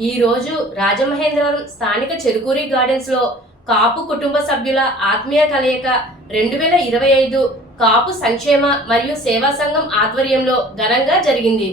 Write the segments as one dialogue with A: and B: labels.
A: ఈ రోజు రాజమహేంద్రవరం స్థానిక చెరుకూరి గార్డెన్స్లో కాపు కుటుంబ సభ్యుల ఆత్మీయ కలయిక రెండు వేల ఇరవై ఐదు కాపు సంక్షేమ మరియు సేవా సంఘం ఆధ్వర్యంలో ఘనంగా జరిగింది.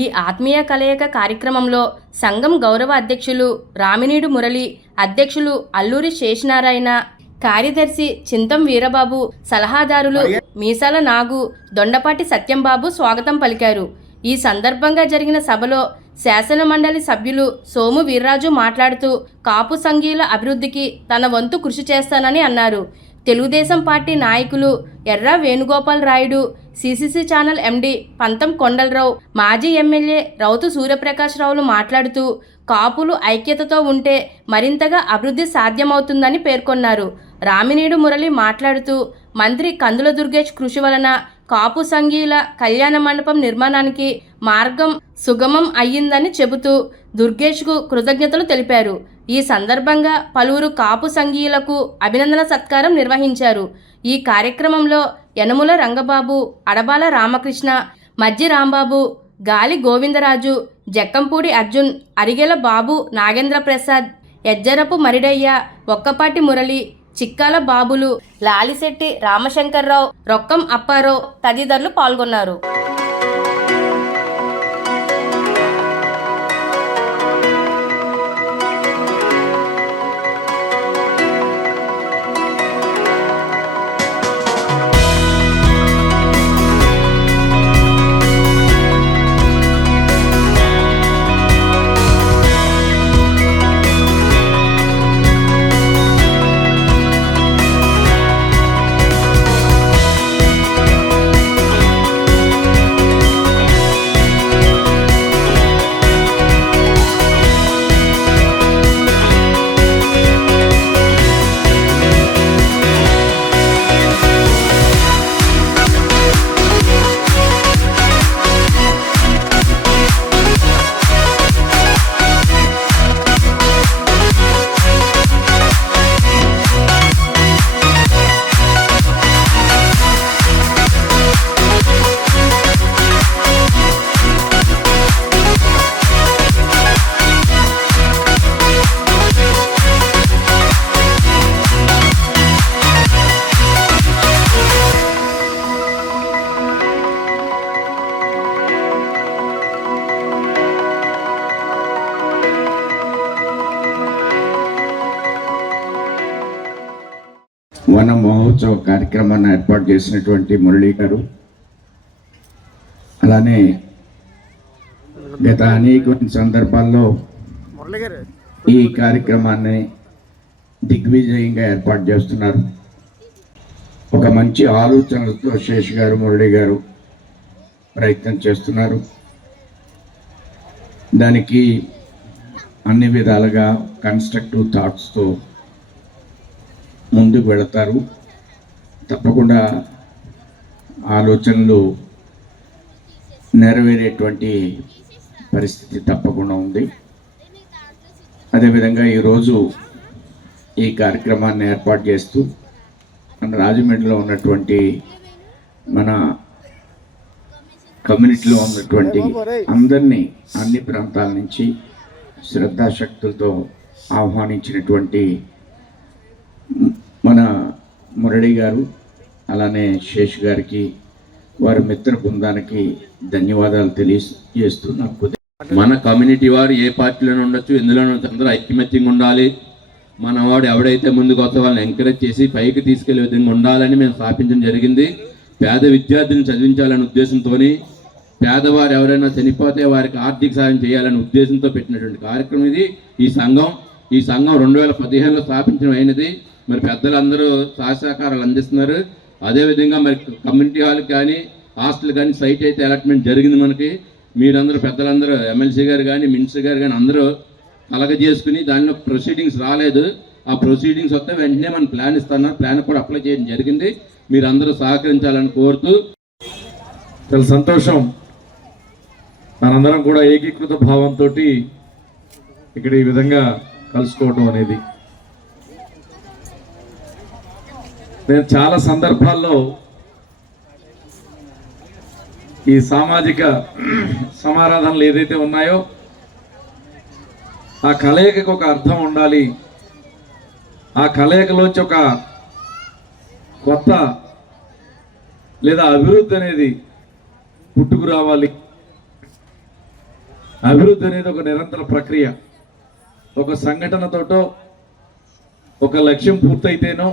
A: ఈ ఆత్మీయ కలయిక కార్యక్రమంలో సంఘం గౌరవ అధ్యక్షులు రామినీడు మురళి అధ్యక్షులు అల్లూరి శేషనారాయణ కార్యదర్శి చింతం వీరబాబు సలహాదారులు మీసాల నాగు దొండపాటి సత్యంబాబు స్వాగతం పలికారు. ఈ సందర్భంగా జరిగిన సభలో శాసన మండలి సభ్యులు సోము వీర్రాజు మాట్లాడుతూ కాపు సంఘీయుల అభివృద్ధికి తన వంతు కృషి చేస్తానని అన్నారు. తెలుగుదేశం పార్టీ నాయకులు Erra Venugopal Rayudu CCC channel MD Pantham Kondalarao మాజీ ఎమ్మెల్యే రౌతు సూర్యప్రకాశ్రావులు మాట్లాడుతూ కాపులు ఐక్యతతో ఉంటే మరింతగా అభివృద్ధి సాధ్యమవుతుందని పేర్కొన్నారు. రామినేడు మురళి మాట్లాడుతూ మంత్రి కందుల దుర్గేష్ కృషి వలన కాపు సంఘీయుల కళ్యాణ మండపం నిర్మాణానికి మార్గం సుగమం అయ్యిందని చెబుతూ దుర్గేష్కు కృతజ్ఞతలు తెలిపారు. ఈ సందర్భంగా పలువురు కాపు సంఘీయులకు అభినందన సత్కారం నిర్వహించారు. ఈ కార్యక్రమంలో యనముల రంగబాబు అడబాల రామకృష్ణ మజ్జి రాంబాబు గాలి గోవిందరాజు జక్కంపూడి అర్జున్ అరిగెల బాబు నాగేంద్ర ప్రసాద్ ఎజ్జరపు మరిడయ్య ఒక్కపాటి మురళి చిక్కాల బాబులు లాలిశెట్టి రామశంకర్రావు రొక్కం అప్పారావు తదితరులు పాల్గొన్నారు.
B: వన మహోత్సవ కార్యక్రమాన్ని ఏర్పాటు చేసినటువంటి మురళీ గారు అలానే గత అనేక సందర్భాల్లో ఈ కార్యక్రమాన్ని దిగ్విజయంగా ఏర్పాటు చేస్తున్నారు ఒక మంచి ఆలోచనలతో శేష్ గారు మురళి గారు ప్రయత్నం చేస్తున్నారు దానికి అన్ని విధాలుగా కన్స్ట్రక్టివ్ థాట్స్తో ముందుకు వెళతారు. తప్పకుండా ఆలోచనలు నెరవేరేటువంటి పరిస్థితి తప్పకుండా ఉంది. అదేవిధంగా ఈరోజు ఈ కార్యక్రమాన్ని ఏర్పాటు చేస్తూ మన రాజమండ్రిలో ఉన్నటువంటి మన కమ్యూనిటీలో ఉన్నటువంటి అందరినీ అన్ని ప్రాంతాల నుంచి శ్రద్ధాశక్తులతో ఆహ్వానించినటువంటి మురళి గారు అలానే శేష్ గారికి వారి మిత్ర బృందానికి ధన్యవాదాలు తెలియజేస్తున్నాను నాకు
C: మన కమ్యూనిటీ వారు ఏ పార్టీలోనే ఉండొచ్చు ఎందులోనే ఉండొచ్చు అందరూ ఐక్యమత్యంగా ఉండాలి. మన వాడు ఎవడైతే ముందుకు వస్తే వాళ్ళని ఎంకరేజ్ చేసి పైకి తీసుకెళ్ళే విధంగా ఉండాలని మేము స్థాపించడం జరిగింది. పేద విద్యార్థిని చదివించాలనే ఉద్దేశంతో పేదవారు ఎవరైనా చనిపోతే వారికి ఆర్థిక సాయం చేయాలనే ఉద్దేశంతో పెట్టినటువంటి కార్యక్రమం ఇది. ఈ సంఘం ఈ సంఘం రెండు వేల పదిహేనులో స్థాపించడం అయినది. మరి పెద్దలందరూ సహసహకారాలు అందిస్తున్నారు. అదేవిధంగా మరి కమ్యూనిటీ హాల్ కానీ హాస్టల్ కానీ సైట్ అయితే అలాట్మెంట్ జరిగింది మనకి. మీరందరూ పెద్దలందరూ ఎమ్మెల్సీ గారు కానీ మినిస్టర్ గారు కానీ అందరూ కలగజేసుకుని దానిలో ప్రొసీడింగ్స్ రాలేదు. ఆ ప్రొసీడింగ్స్ వస్తే వెంటనే మనం ప్లాన్ ఇస్తున్నారు ప్లాన్ కూడా అప్లై చేయడం జరిగింది. మీరు అందరూ సహకరించాలని కోరుతూ
D: చాలా సంతోషం. మనందరం కూడా ఏకీకృత భావంతో ఇక్కడ ఈ విధంగా కలుసుకోవటం అనేది. నేను చాలా సందర్భాల్లో ఈ సామాజిక సమారాధనలు ఏదైతే ఉన్నాయో ఆ కలయికకు ఒక అర్థం ఉండాలి. ఆ కలయికలోంచి ఒక కొత్త లేదా అభివృద్ధి అనేది పుట్టుకు రావాలి అభివృద్ధి అనేది ఒక నిరంతర ప్రక్రియ. ఒక సంఘటనతోటో ఒక లక్ష్యం పూర్తయితేనో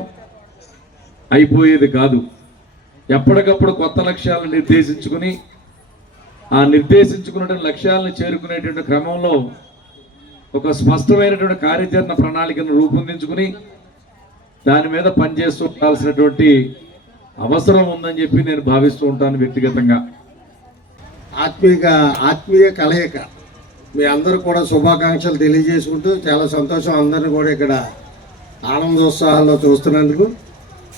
D: అయిపోయేది కాదు. ఎప్పటికప్పుడు కొత్త లక్ష్యాలను నిర్దేశించుకుని ఆ నిర్దేశించుకున్నటువంటి లక్ష్యాలను చేరుకునేటువంటి క్రమంలో ఒక స్పష్టమైనటువంటి కార్యాచరణ ప్రణాళికను రూపొందించుకుని దాని మీద పనిచేస్తూ ఉండాల్సినటువంటి అవసరం ఉందని చెప్పి నేను భావిస్తూ ఉంటాను వ్యక్తిగతంగా.
E: ఆత్మీయ ఆత్మీయ కలయిక. మీ అందరూ కూడా శుభాకాంక్షలు తెలియజేసుకుంటూ చాలా సంతోషం అందరిని కూడా ఇక్కడ ఆనందోత్సాహాల్లో చూస్తున్నందుకు.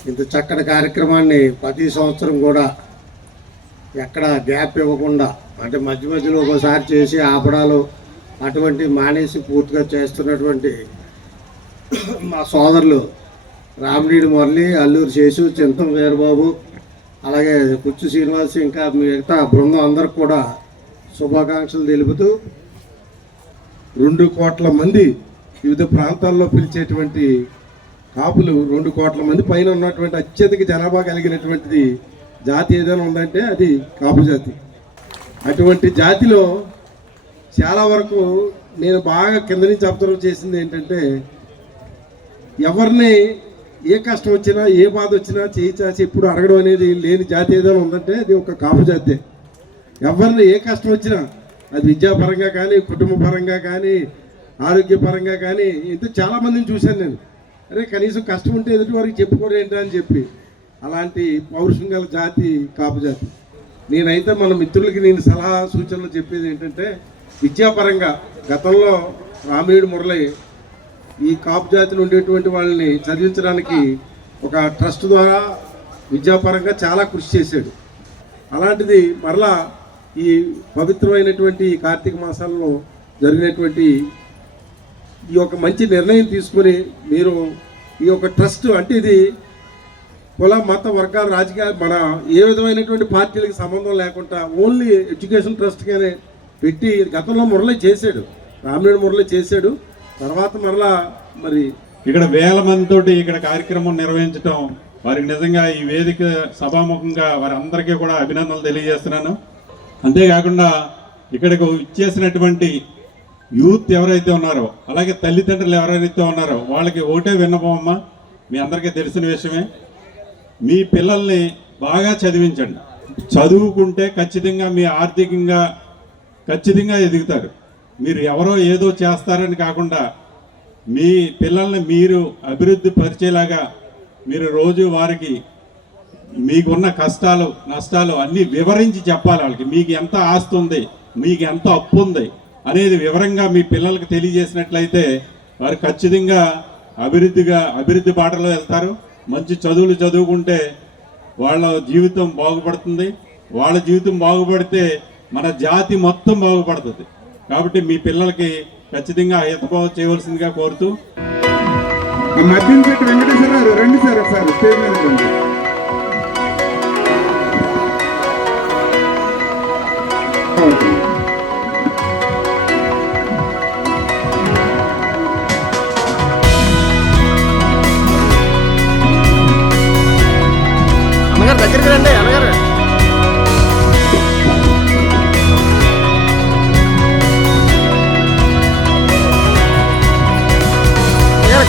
E: ఇంత చక్కటి కార్యక్రమాన్ని ప్రతి సంవత్సరం కూడా ఎక్కడ గ్యాప్ ఇవ్వకుండా అంటే మధ్య మధ్యలో ఒకసారి చేసి ఆపడాలు అటువంటి మానేసి పూర్తిగా చేస్తున్నటువంటి మా సోదరులు రామినీడి మురళి అల్లూరు శేషు చింతం వీరబాబు అలాగే కుచ్చు శ్రీనివాస్ ఇంకా మిగతా బృందం అందరికి కూడా శుభాకాంక్షలు తెలుపుతూ రెండు కోట్ల మంది వివిధ ప్రాంతాల్లో పిలిచేటువంటి కాపులు రెండు కోట్ల మంది పైన ఉన్నటువంటి అత్యధిక జనాభా కలిగినటువంటిది జాతి ఏదైనా ఉందంటే అది కాపు జాతి. అటువంటి జాతిలో చాలా వరకు నేను బాగా కింద నుంచి అబ్జర్వ్ చేసింది ఏంటంటే ఎవరిని ఏ కష్టం వచ్చినా ఏ బాధ వచ్చినా చేయి చాచి ఎప్పుడు అడగడం అనేది లేని జాతి ఏదైనా ఉందంటే అది ఒక కాపు జాతే. ఎవరిని ఏ కష్టం వచ్చినా అది విద్యాపరంగా కానీ కుటుంబ పరంగా కానీ ఆరోగ్యపరంగా కానీ ఇంత చాలా మందిని చూశాను నేను. అరే కనీసం కష్టం ఉంటే ఎదుటి వారికి చెప్పుకోరు ఏంటా అని చెప్పి అలాంటి పౌరుషం గల జాతి కాపు జాతి. నేనైతే మన మిత్రులకి నేను సలహా సూచనలు చెప్పేది ఏంటంటే విద్యాపరంగా గతంలో రామినేడు మురళి ఈ కాపు జాతిలో ఉండేటువంటి వాళ్ళని చదివించడానికి ఒక ట్రస్ట్ ద్వారా విద్యాపరంగా చాలా కృషి చేశాడు. అలాంటిది మరలా ఈ పవిత్రమైనటువంటి కార్తీక మాసాల్లో జరిగినటువంటి ఈ యొక్క మంచి నిర్ణయం తీసుకుని మీరు ఈ యొక్క ట్రస్ట్ అంటే ఇది కుల మత వర్గాల రాజకీయాలు మన ఏ విధమైనటువంటి పార్టీలకు సంబంధం లేకుండా ఓన్లీ ఎడ్యుకేషన్ ట్రస్ట్గానే పెట్టి గతంలో మురళి చేశాడు. రామినేడు మురళి చేశాడు. తర్వాత మరలా మరి
F: ఇక్కడ వేల మందితోటి ఇక్కడ కార్యక్రమం నిర్వహించడం వారికి నిజంగా ఈ వేదిక సభాముఖంగా వారి అందరికీ కూడా అభినందనలు తెలియజేస్తున్నాను. అంతేకాకుండా ఇక్కడికి ఇచ్చేసినటువంటి యూత్ ఎవరైతే ఉన్నారో అలాగే తల్లిదండ్రులు ఎవరైతే ఉన్నారో వాళ్ళకి ఒకటే విన్నపం మీ అందరికీ తెలిసిన విషయమే. మీ పిల్లల్ని బాగా చదివించండి. చదువుకుంటే ఖచ్చితంగా మీ ఆర్థికంగా ఖచ్చితంగా ఎదుగుతారు. మీరు ఎవరో ఏదో చేస్తారని కాకుండా మీ పిల్లల్ని మీరు అభివృద్ధి పరిచేలాగా మీరు రోజు వారికి మీకున్న కష్టాలు నష్టాలు అన్నీ వివరించి చెప్పాలి వాళ్ళకి. మీకు ఎంత ఆస్తి ఉంది మీకు ఎంత అప్పు ఉంది అనేది వివరంగా మీ పిల్లలకు తెలియజేసినట్లయితే వారు ఖచ్చితంగా అభివృద్ధిగా అభివృద్ధి బాటలో వెళ్తారు. మంచి చదువులు చదువుకుంటే వాళ్ళ జీవితం బాగుపడుతుంది. వాళ్ళ జీవితం బాగుపడితే మన జాతి మొత్తం బాగుపడుతుంది. కాబట్టి మీ పిల్లలకి ఖచ్చితంగా హితబోధ చేయవలసిందిగా కోరుతూ
G: మద్యం చెట్టు వెంకటేశ్వర గారు రండి సార్ ఒకసారి. స్టేజ్ మీద రండి.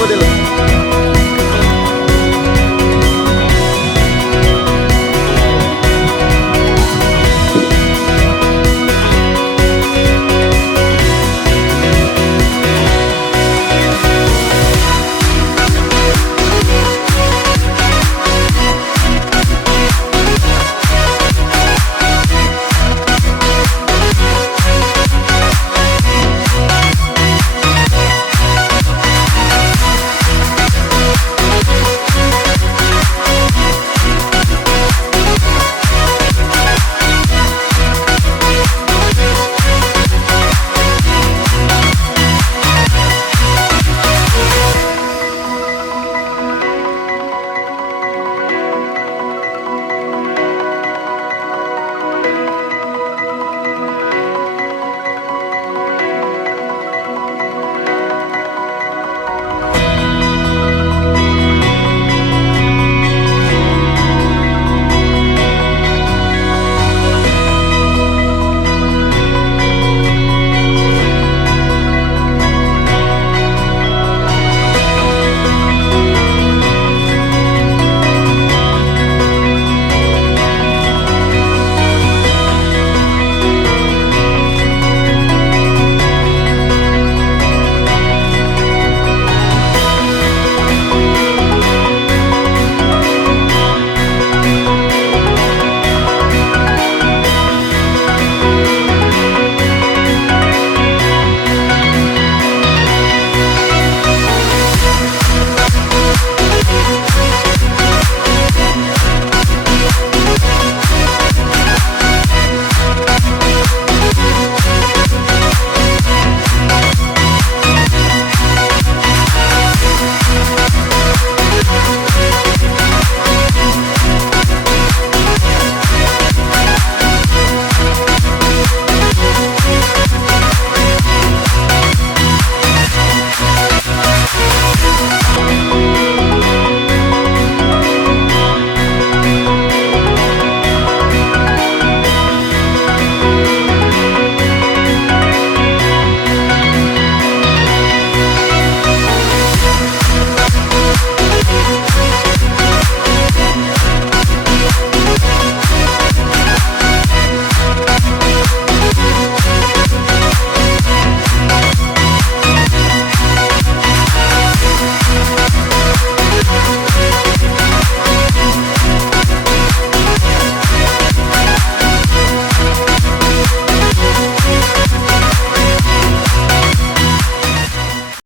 E: por delante.